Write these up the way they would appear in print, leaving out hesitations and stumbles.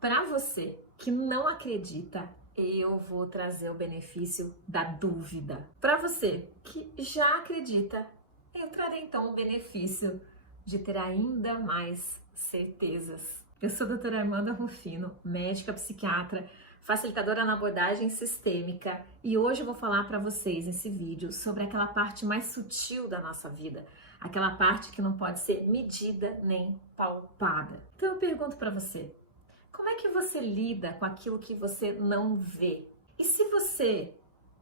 Para você que não acredita, eu vou trazer o benefício da dúvida. Para você que já acredita, eu trarei então o benefício de ter ainda mais certezas. Eu sou a doutora Armanda Rufino, médica psiquiatra, facilitadora na abordagem sistêmica, e hoje eu vou falar para vocês nesse vídeo sobre aquela parte mais sutil da nossa vida, aquela parte que não pode ser medida nem palpada. Então eu pergunto para você, como é que você lida com aquilo que você não vê? E se você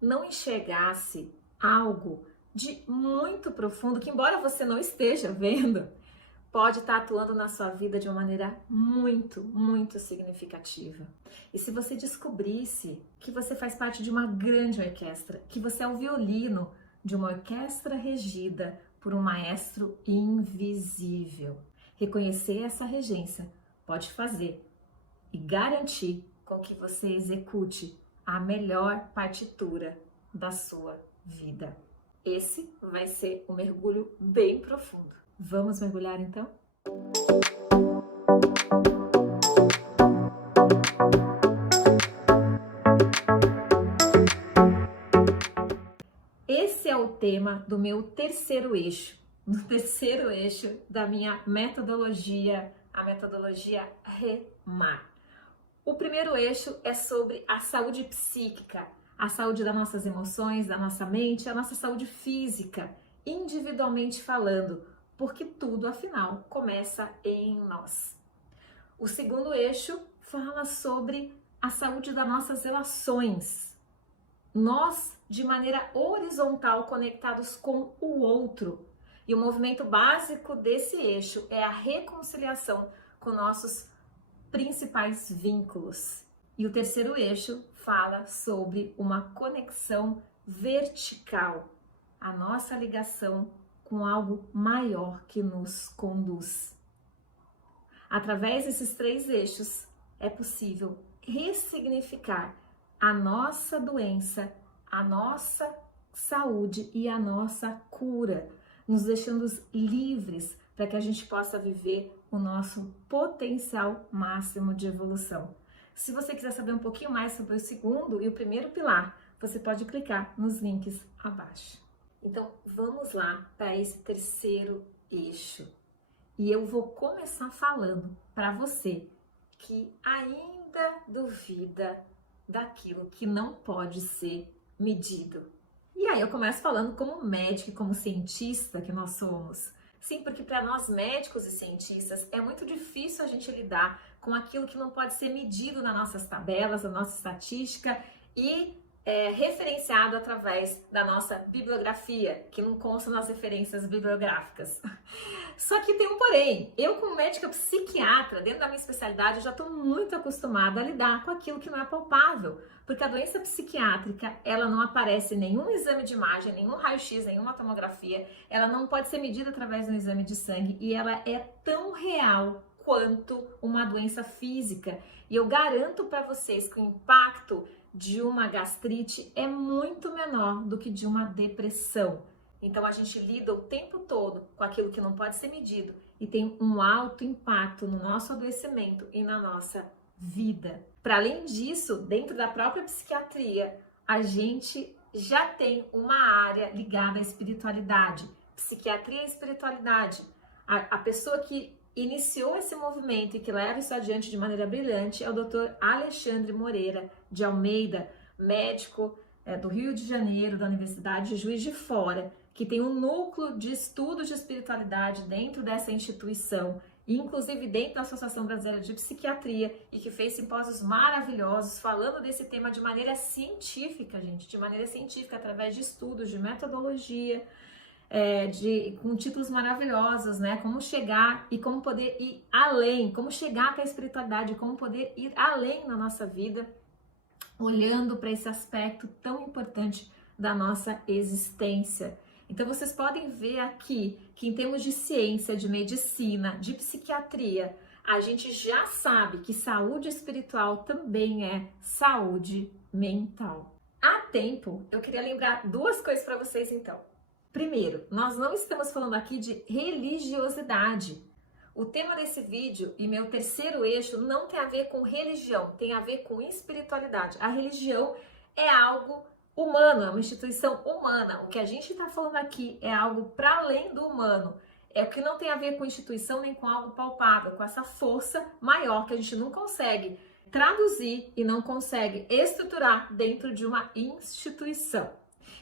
não enxergasse algo de muito profundo, que embora você não esteja vendo, pode estar atuando na sua vida de uma maneira muito significativa. E se você descobrisse que você faz parte de uma grande orquestra, que você é o violino de uma orquestra regida por um maestro invisível, reconhecer essa regência pode fazer e garantir com que você execute a melhor partitura da sua vida. Esse vai ser um mergulho bem profundo. Vamos mergulhar então? Esse é o tema do meu terceiro eixo, da minha metodologia, a metodologia REMAR. O primeiro eixo é sobre a saúde psíquica, a saúde das nossas emoções, da nossa mente, a nossa saúde física, individualmente falando, porque tudo, afinal, começa em nós. O segundo eixo fala sobre a saúde das nossas relações. Nós, de maneira horizontal, conectados com o outro. E o movimento básico desse eixo é a reconciliação com nossos principais vínculos. E o terceiro eixo fala sobre uma conexão vertical, a nossa ligação com algo maior que nos conduz. Através desses três eixos é possível ressignificar a nossa doença, a nossa saúde e a nossa cura, nos deixando livres para que a gente possa viver o nosso potencial máximo de evolução. Se você quiser saber um pouquinho mais sobre o segundo e o primeiro pilar, você pode clicar nos links abaixo. Então, vamos lá para esse terceiro eixo. E eu vou começar falando para você que ainda duvida daquilo que não pode ser medido. E aí eu começo falando como médico e como cientista que nós somos. Sim, porque para nós médicos e cientistas é muito difícil a gente lidar com aquilo que não pode ser medido nas nossas tabelas, na nossa estatística e referenciado através da nossa bibliografia, que não consta nas referências bibliográficas. Só que tem um porém, eu como médica psiquiatra, dentro da minha especialidade, eu já estou muito acostumada a lidar com aquilo que não é palpável, porque a doença psiquiátrica, ela não aparece em nenhum exame de imagem, nenhum raio-x, nenhuma tomografia, ela não pode ser medida através de um exame de sangue e ela é tão real quanto uma doença física. E eu garanto para vocês que o impacto de uma gastrite é muito menor do que de uma depressão. Então a gente lida o tempo todo com aquilo que não pode ser medido e tem um alto impacto no nosso adoecimento e na nossa vida. Para além disso, dentro da própria psiquiatria, a gente já tem uma área ligada à espiritualidade. Psiquiatria e espiritualidade. A pessoa que iniciou esse movimento e que leva isso adiante de maneira brilhante é o Dr. Alexandre Moreira de Almeida, médico do Rio de Janeiro, da Universidade de Juiz de Fora, que tem um núcleo de estudos de espiritualidade dentro dessa instituição, inclusive dentro da Associação Brasileira de Psiquiatria, e que fez simpósios maravilhosos falando desse tema de maneira científica, gente, de maneira científica, através de estudos, de metodologia, com títulos maravilhosos, né? Como chegar e como poder ir além, como chegar até a espiritualidade, como poder ir além na nossa vida, olhando para esse aspecto tão importante da nossa existência. Então vocês podem ver aqui que em termos de ciência, de medicina, de psiquiatria, a gente já sabe que saúde espiritual também é saúde mental. Há tempo, eu queria lembrar duas coisas para vocês então. Primeiro, nós não estamos falando aqui de religiosidade. O tema desse vídeo e meu terceiro eixo não tem a ver com religião, tem a ver com espiritualidade. A religião é algo humano, é uma instituição humana. O que a gente está falando aqui é algo para além do humano. É o que não tem a ver com instituição nem com algo palpável, com essa força maior que a gente não consegue traduzir e não consegue estruturar dentro de uma instituição.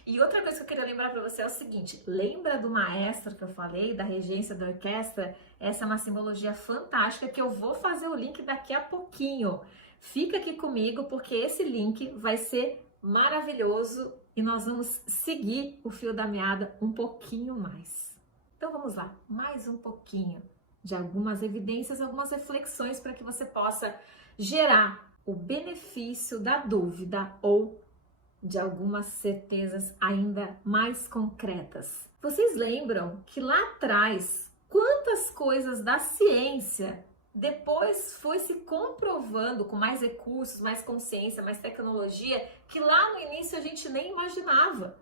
E outra coisa que eu queria lembrar para você é o seguinte, lembra do maestro que eu falei, da regência da orquestra? Essa é uma simbologia fantástica que eu vou fazer o link daqui a pouquinho. Fica aqui comigo porque esse link vai ser maravilhoso e nós vamos seguir o fio da meada um pouquinho mais. Então vamos lá, mais um pouquinho de algumas evidências, algumas reflexões para que você possa gerar o benefício da dúvida ou de algumas certezas ainda mais concretas. Vocês lembram que lá atrás, quantas coisas da ciência depois foi se comprovando com mais recursos, mais consciência, mais tecnologia, que lá no início a gente nem imaginava.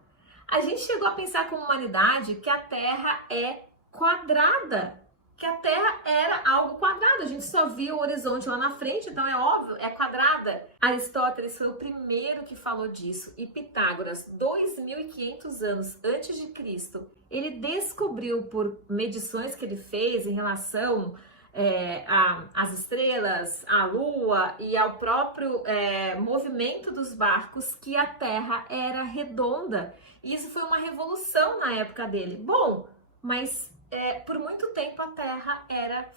A gente chegou a pensar como humanidade que a Terra é quadrada, que a Terra era algo quadrado, a gente só via o horizonte lá na frente, então é óbvio, é quadrada. Aristóteles foi o primeiro que falou disso e Pitágoras, 2.500 anos antes de Cristo, ele descobriu por medições que ele fez em relação às estrelas, à Lua e ao próprio movimento dos barcos que a Terra era redonda. E isso foi uma revolução na época dele. Bom, mas por muito tempo a Terra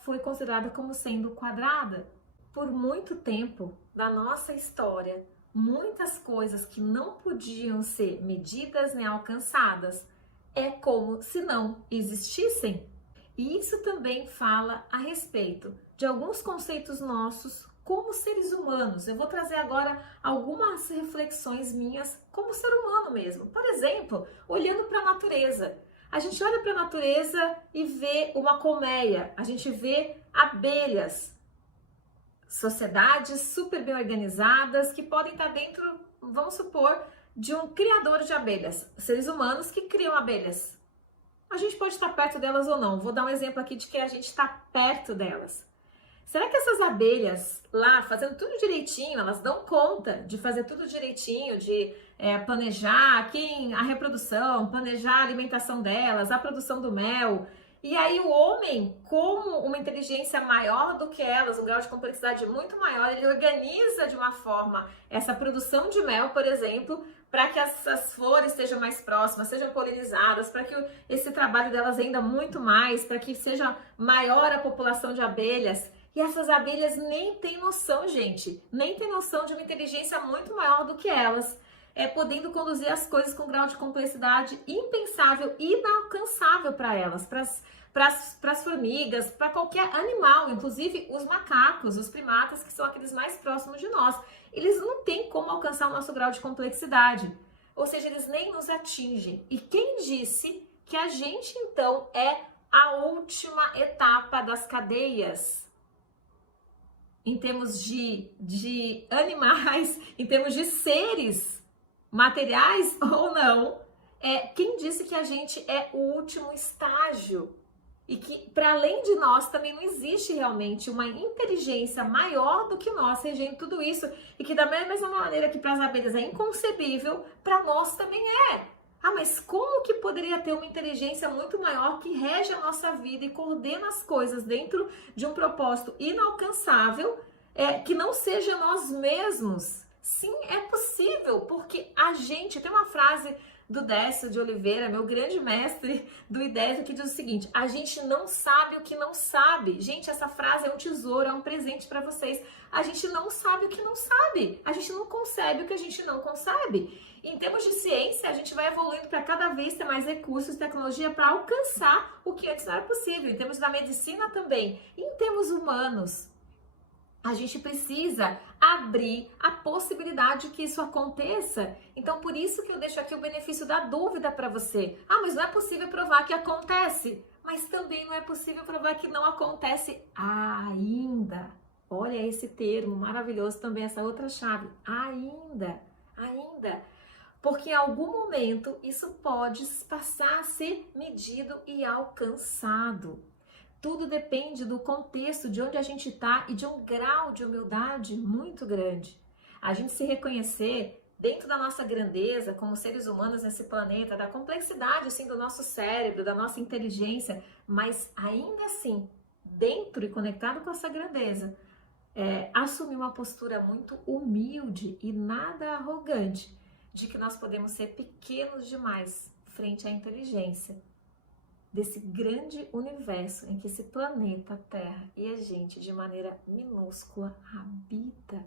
foi considerada como sendo quadrada. Por muito tempo da nossa história, muitas coisas que não podiam ser medidas nem alcançadas é como se não existissem. E isso também fala a respeito de alguns conceitos nossos como seres humanos. Eu vou trazer agora algumas reflexões minhas como ser humano mesmo. Por exemplo, olhando para a natureza. A gente olha para a natureza e vê uma colmeia, a gente vê abelhas, sociedades super bem organizadas que podem estar dentro, vamos supor, de um criador de abelhas, seres humanos que criam abelhas. A gente pode estar perto delas ou não. Vou dar um exemplo aqui de que a gente está perto delas. Será que essas abelhas lá, fazendo tudo direitinho, elas dão conta de fazer tudo direitinho, de planejar aqui a reprodução, planejar a alimentação delas, a produção do mel? E aí o homem, como uma inteligência maior do que elas, um grau de complexidade muito maior, ele organiza de uma forma essa produção de mel, por exemplo, para que essas flores estejam mais próximas, sejam polinizadas, para que esse trabalho delas renda muito mais, para que seja maior a população de abelhas. E essas abelhas nem têm noção, gente, nem têm noção de uma inteligência muito maior do que elas, podendo conduzir as coisas com um grau de complexidade impensável, inalcançável para elas, para as formigas, para qualquer animal, inclusive os macacos, os primatas, que são aqueles mais próximos de nós. Eles não têm como alcançar o nosso grau de complexidade, ou seja, eles nem nos atingem. E quem disse que a gente, então, é a última etapa das cadeias? Em termos de animais, em termos de seres materiais ou não, quem disse que a gente é o último estágio? E que, para além de nós, também não existe realmente uma inteligência maior do que nós regendo tudo isso. E que da mesma maneira que para as abelhas é inconcebível, para nós também é. Ah, mas como que poderia ter uma inteligência muito maior que rege a nossa vida e coordena as coisas dentro de um propósito inalcançável, que não seja nós mesmos? Sim, é possível, porque a gente... Tem uma frase do Décio de Oliveira, meu grande mestre do IDESA, que diz o seguinte: a gente não sabe o que não sabe. Gente, essa frase é um tesouro, é um presente para vocês. A gente não sabe o que não sabe. A gente não concebe o que a gente não concebe. Em termos de ciência, a gente vai evoluindo para cada vez ter mais recursos e tecnologia para alcançar o que antes não era possível. Em termos da medicina também. E em termos humanos, a gente precisa abrir a possibilidade que isso aconteça. Então, por isso que eu deixo aqui o benefício da dúvida para você. Ah, mas não é possível provar que acontece. Mas também não é possível provar que não acontece ainda. Olha esse termo maravilhoso também, essa outra chave. Ainda. Porque em algum momento isso pode passar a ser medido e alcançado. Tudo depende do contexto, de onde a gente está e de um grau de humildade muito grande. A gente se reconhecer dentro da nossa grandeza como seres humanos nesse planeta, da complexidade assim, do nosso cérebro, da nossa inteligência, mas ainda assim, dentro e conectado com essa grandeza, assumir uma postura muito humilde e nada arrogante, de que nós podemos ser pequenos demais frente à inteligência desse grande universo em que esse planeta Terra e a gente, de maneira minúscula, habita.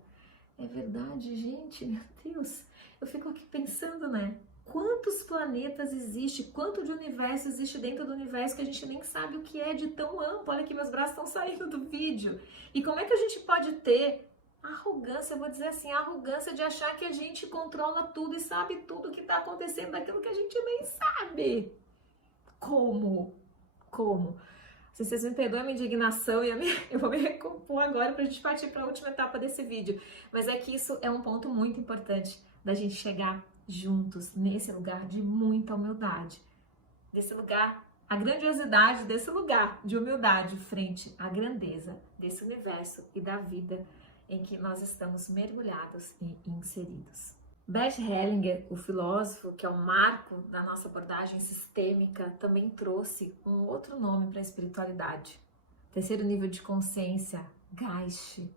É verdade, gente, meu Deus, eu fico aqui pensando, né? Quantos planetas existe, quanto de universo existe dentro do universo que a gente nem sabe o que é de tão amplo. Olha que meus braços estão saindo do vídeo. E como é que a gente pode ter arrogância, eu vou dizer assim, a arrogância de achar que a gente controla tudo e sabe tudo o que está acontecendo daquilo que a gente nem sabe? Como? Se vocês me perdoem a minha indignação e eu vou me recompor agora para a gente partir para a última etapa desse vídeo. Mas é que isso é um ponto muito importante da gente chegar juntos nesse lugar de muita humildade. Desse lugar, a grandiosidade desse lugar de humildade frente à grandeza desse universo e da vida em que nós estamos mergulhados e inseridos. Bert Hellinger, o filósofo, que é o marco da nossa abordagem sistêmica, também trouxe um outro nome para a espiritualidade. Terceiro nível de consciência, Geist.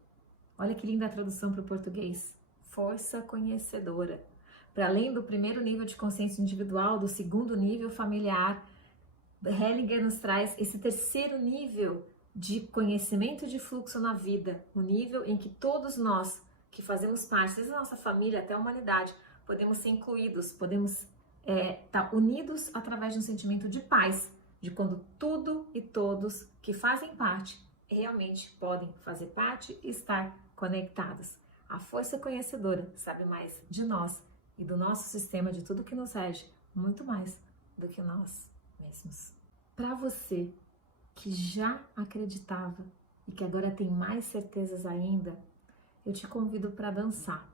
Olha que linda a tradução para o português. Força conhecedora. Para além do primeiro nível de consciência individual, do segundo nível familiar, Hellinger nos traz esse terceiro nível de conhecimento de fluxo na vida, o nível em que todos nós que fazemos parte, desde a nossa família até a humanidade, podemos ser incluídos, podemos estar unidos através de um sentimento de paz, de quando tudo e todos que fazem parte realmente podem fazer parte e estar conectados. A força conhecedora sabe mais de nós e do nosso sistema, de tudo que nos rege, muito mais do que nós mesmos. Para você que já acreditava e que agora tem mais certezas ainda, eu te convido para dançar,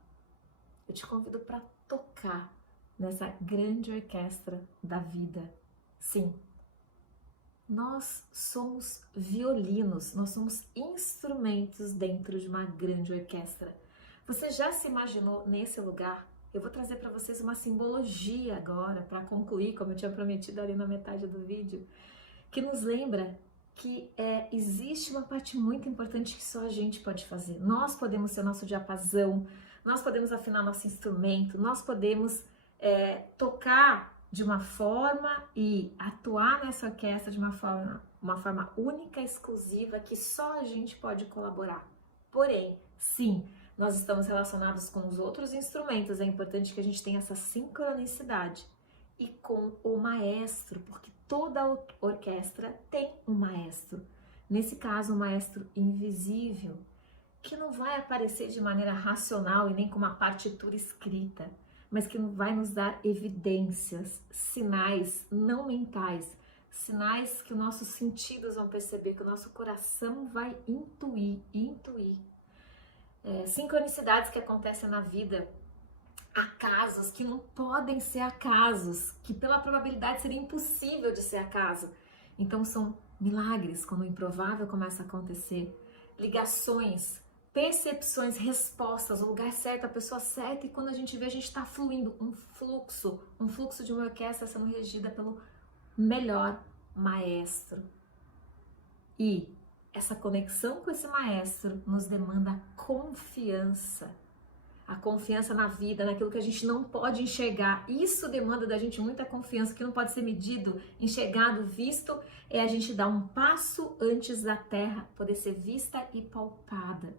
eu te convido para tocar nessa grande orquestra da vida. Sim, nós somos violinos, nós somos instrumentos dentro de uma grande orquestra. Você já se imaginou nesse lugar? Eu vou trazer para vocês uma simbologia agora, para concluir, como eu tinha prometido ali na metade do vídeo, que nos lembra que existe uma parte muito importante que só a gente pode fazer. Nós podemos ser nosso diapasão, nós podemos afinar nosso instrumento, nós podemos tocar de uma forma e atuar nessa orquestra de uma forma única, exclusiva, que só a gente pode colaborar. Porém, sim, nós estamos relacionados com os outros instrumentos, é importante que a gente tenha essa sincronicidade e com o maestro, porque toda orquestra tem um maestro. Nesse caso, um maestro invisível, que não vai aparecer de maneira racional e nem com uma partitura escrita, mas que vai nos dar evidências, sinais não mentais, sinais que os nossos sentidos vão perceber, que o nosso coração vai intuir. Sincronicidades que acontecem na vida, acasos que não podem ser acasos, que pela probabilidade seria impossível de ser acaso. Então são milagres quando o improvável começa a acontecer, ligações, percepções, respostas, o lugar certo, a pessoa certa, e quando a gente vê, a gente está fluindo, um fluxo de uma orquestra sendo regida pelo melhor maestro. E essa conexão com esse maestro nos demanda confiança. A confiança na vida, naquilo que a gente não pode enxergar. Isso demanda da gente muita confiança, que não pode ser medido, enxergado, visto. É a gente dar um passo antes da terra poder ser vista e palpada.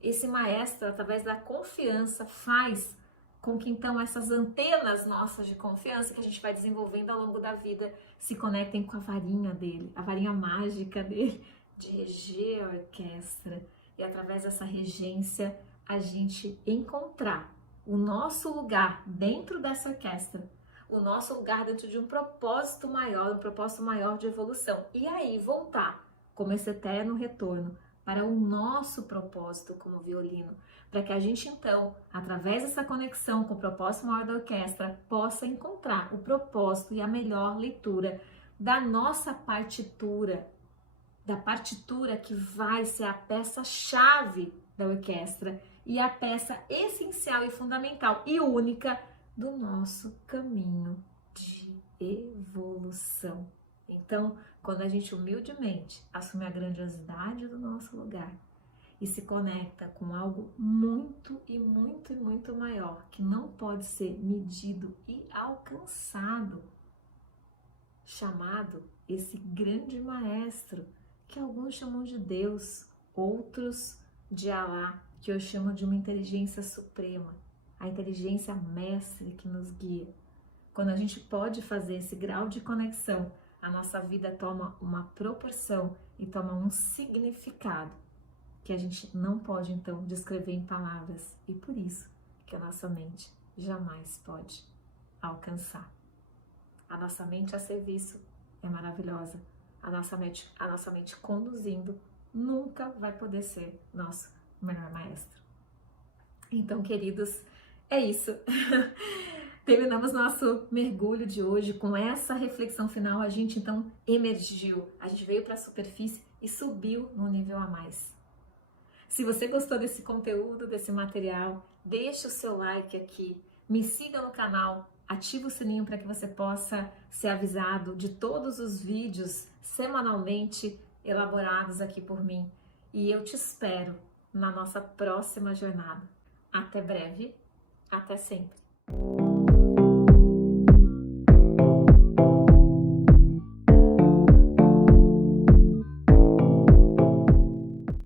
Esse maestro, através da confiança, faz com que então essas antenas nossas de confiança que a gente vai desenvolvendo ao longo da vida se conectem com a varinha dele, a varinha mágica dele, de reger a orquestra. E através dessa regência, a gente encontrar o nosso lugar dentro dessa orquestra, o nosso lugar dentro de um propósito maior de evolução. E aí voltar, como esse eterno retorno, para o nosso propósito como violino, para que a gente então, através dessa conexão com o propósito maior da orquestra, possa encontrar o propósito e a melhor leitura da nossa partitura da partitura que vai ser a peça-chave da orquestra e a peça essencial e fundamental e única do nosso caminho de evolução. Então, quando a gente humildemente assume a grandiosidade do nosso lugar e se conecta com algo muito e muito e muito maior, que não pode ser medido e alcançado, chamado esse grande maestro, que alguns chamam de Deus, outros de Alá, que eu chamo de uma inteligência suprema, a inteligência mestre que nos guia. Quando a gente pode fazer esse grau de conexão, a nossa vida toma uma proporção e toma um significado que a gente não pode então descrever em palavras, e por isso que a nossa mente jamais pode alcançar. A nossa mente a serviço é maravilhosa. A nossa mente conduzindo nunca vai poder ser nosso melhor maestro. Então, queridos, é isso. Terminamos nosso mergulho de hoje com essa reflexão final. A gente então emergiu, a gente veio para a superfície e subiu no nível a mais. Se você gostou desse conteúdo, desse material, deixe o seu like aqui, me siga no canal, ative o sininho para que você possa ser avisado de todos os vídeos semanalmente elaborados aqui por mim. E eu te espero na nossa próxima jornada. Até breve, até sempre!